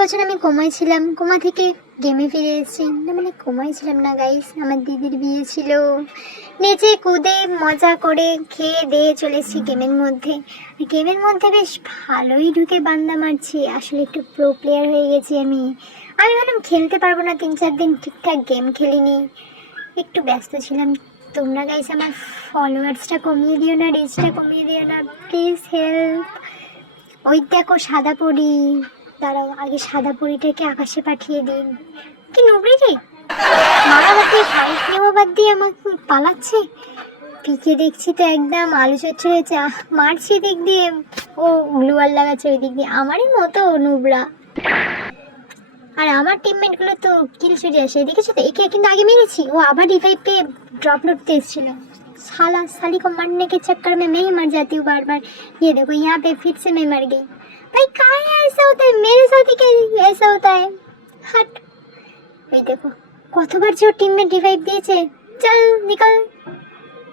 বছর আমি কোমায় ছিলাম, কোমা থেকে গেমে ফিরে এসেছি। না মানে কোমায় ছিলাম না গাইস, আমার দিদির বিয়ে ছিল, নেচে কুদে মজা করে খেয়ে দিয়ে চলেছি গেমের মধ্যে। গেমের মধ্যে বেশ ভালোই ঢুকে বান্দা মারছি, আসলে একটু প্রো প্লেয়ার হয়ে গেছি আমি। আমি ভাবলাম খেলতে পারবো না, 3-4 দিন ঠিকঠাক গেম খেলিনি, একটু ব্যস্ত ছিলাম। তোমরা গাইস আমার ফলোয়ার্সটা কমিয়ে দিও না, রিচটা কমিয়ে দিও না, প্লিজ হেল্প। ওই দেখো সাদা পরি, দাঁড়াও আগে সাদা পরিটাকে আকাশে পাঠিয়ে দিন। কি নুবড়ি রে, মারা বাদ দিয়ে ফাইট নেওয়া বাদ দিয়ে আমাকে পালাচ্ছে। পিকে দেখছি তো একদম আলু চচ্চড়ি হয়েছে, মারছি দিক দিয়ে, ও গ্লুয়ার লাগাচ্ছে ওই দিক দিয়ে, আমারই মতো নুবড়া। আর আমার টিমমেটগুলো তো কিল চুরি আসে, দেখেছো তো, একে কিন্তু আগে মেরেছি, ও আবার রিভাইভ পেয়ে ड्रॉप लूटते एसেছিল। साला साली को मारने के चक्कर में मैं ही मर जाती हूँ बार बार। ये देखो यहाँ पे फिर से मैं मर गई। भाई कहाँ है, ऐसा होता है मेरे साथ ही, क्या ऐसा होता है, हट। ये देखो কতবার যে টিমমেট রিভাইভ দিয়েছে, চল নিকল।